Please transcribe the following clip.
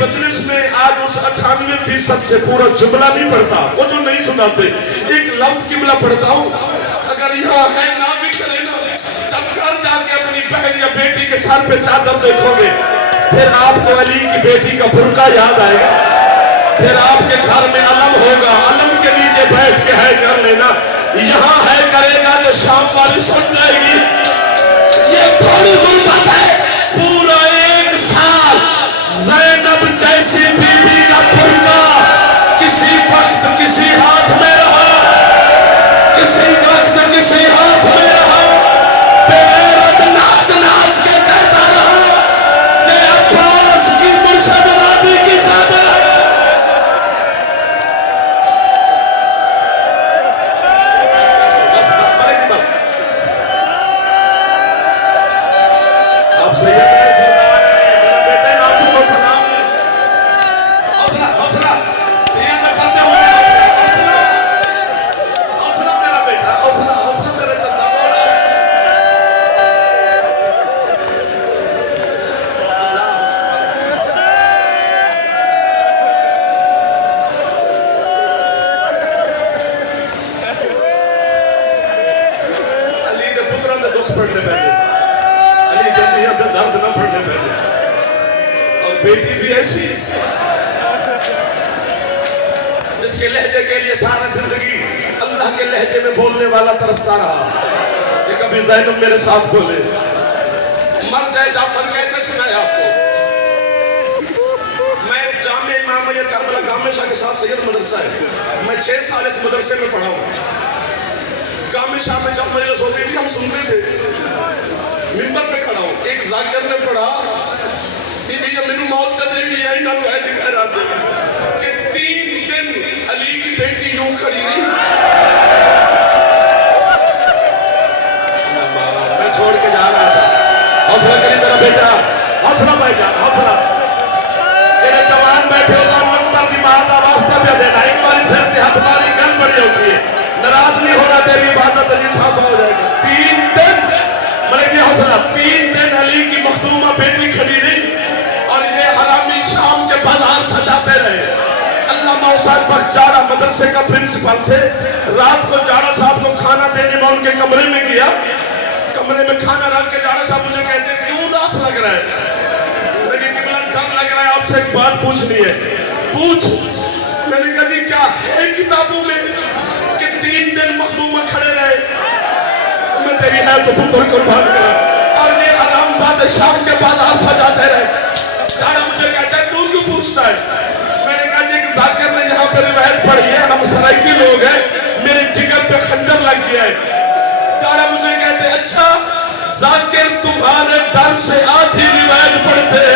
मजलिस में आज उस 98% से पूरा जुमला नहीं पढ़ता, वो जो नहीं सुनाते, एक लफ्ज किबला पढ़ता हूँ। अगर यहाँ है ना भी करे ना, जब घर जाके अपनी बहन या बेटी के सर पे चादर देखोगे, फिर आपको अली की बेटी का बुर्का याद आएगा, फिर आपके घर में अलम होगा, अलम के नीचे बैठ के है कर लेना। यहाँ है करेगा तो शाम वाली सुन जाएगी। ये थोड़ी गुर्बत है, पूरा 1 साल ज़ैनब जैसी बीबी का बुर्का किसी वक्त किसी हाथ में रहा, किसी वक्त किसी हाथ में रहा, बेगैरत नाच नाच के कहता रहा कि अब्बास की मुर्शदाबादी की चादर है। अब सैयद है, सरदार है, मेरा बेटा नाम को सलाम है। हौसला हौसला ये तो करते हुए हौसला हौसला मेरा बेटा, हौसला हौसला मेरा चंदा मोड़ा। अली के पुत्रों के दुख पड़ने पहले, अली कहती है दर्द न पड़ने पहले, और बेटी भी ऐसी जिसके लहजे के लिए सारा जिंदगी अल्लाह के लहजे में बोलने वाला तरसता रहा कि कभी ज़ैनब मेरे साथ बोले। मर जाए जाफर कैसे सुनाए आपको। मैं जामे इमाम करबला गामेशा के साथ सैयद मदरसा है, मैं 6 साल इस मदरसे में पढ़ा हूँ। गामेशा में जब मजलिस होती थी हम सुनते थे, मिंबर पे खड़ा हूँ, एक जाकिर ने पढ़ा बीबी जब मेरी मौत चलेगी यही ना है दिखा रहा कि 3 दिन अली की बेटी यूं खड़ी रही। मैं छोड़ के जा रहा था, हौसला करी मेरा बेटा, हौसला भाईजान हौसला। मेरे जवान बैठे हो तो अकबर की बात का वास्ता भी देना, एक बार सिर पे हाथ मारी गन बड़ी होती है, नाराज नहीं होना, तेरी इबादत अली साफा हो जाएगी। 3 दिन मतलब ये हौसला, 3 दिन अली की मखदूमा बेटी खड़ी रही और ये हरामी शाम के बाजार सजाते रहे। अल्लाह मौसाद बख्श जाड़ा मदरसे का प्रिंसिपल थे, रात को जाड़ा साहब को खाना देने में उनके कमरे में गया, कमरे में खाना रख के जाड़ा साहब मुझे कहते क्यों उदास लग रहा है। लेकिन किबला डर लग रहा है, आपसे एक बात पूछनी है। पूछ। मैंने कहा जी क्या है किताबों में कि 3 दिन मखदूमा खड़े रहे, मैं तेरी है तो पुत्र कुर्बान कर, और ये हरामजादे शाम के बाजार सजाते रहे। जाड़ा मुझे कहता है तू क्यों पूछता है। मैंने कहा जी जाकिर ने यहाँ पे रिवायत पढ़ी है, हम सराइकी लोग हैं, मेरे जिगर पे खंजर लग गया है। जाड़ा मुझे कहते अच्छा जाकिर तुम्हारे डर से आधी रिवायत पढ़ते